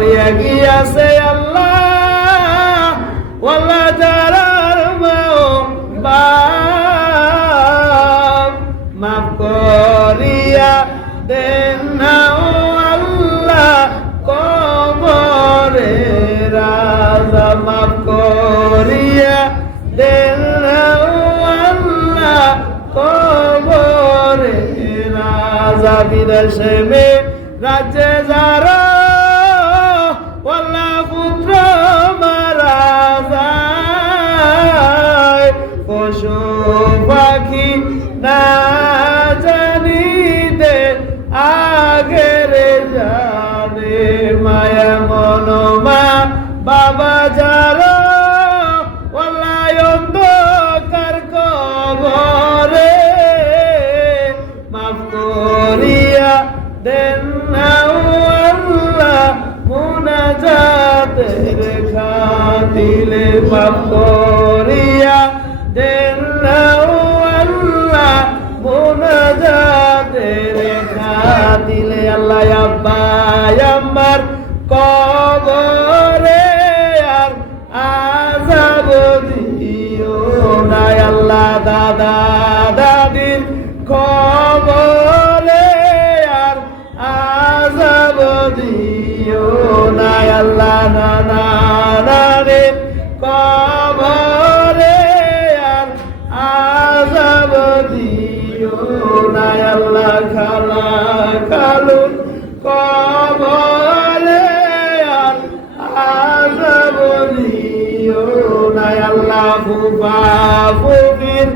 করিয়া গিয়াছে আল্লাহ ওয়াল্লাহ যারার মাও বাপ মাফ করিয়া দেন না ও আল্লাহ কবরে রাজা মাফ করিয়া দেন না ও আল্লাহ কবরে রাজা বিদেশে মে রাজ্যে যারা ওয়াল্লাহ পুত্র মারা যায় পশু পাখি না জানিতে আগের জানে মায়া মনোমা বাবা যারা ওয়াল্লাহ অন্ধকার কবরে মাফ করিয়া দেন না ও আল্লাহ মুনাজাতের খাতিলে মাফ করিয়া দেন না ও আল্লাহ মুনাজাতের খাতিলে আল্লাহ আব্বা আমার কবরে আর আযাব দিও না আল্লাহ দাদা দাদির কবরে আর আযাব দিও না আল্লাহ নানা নানির কবরে আর আযাব দিও না আল্লাহ খালা খালুর কবরে আর আযাব দিও না আল্লাহ ফুফা ফুফির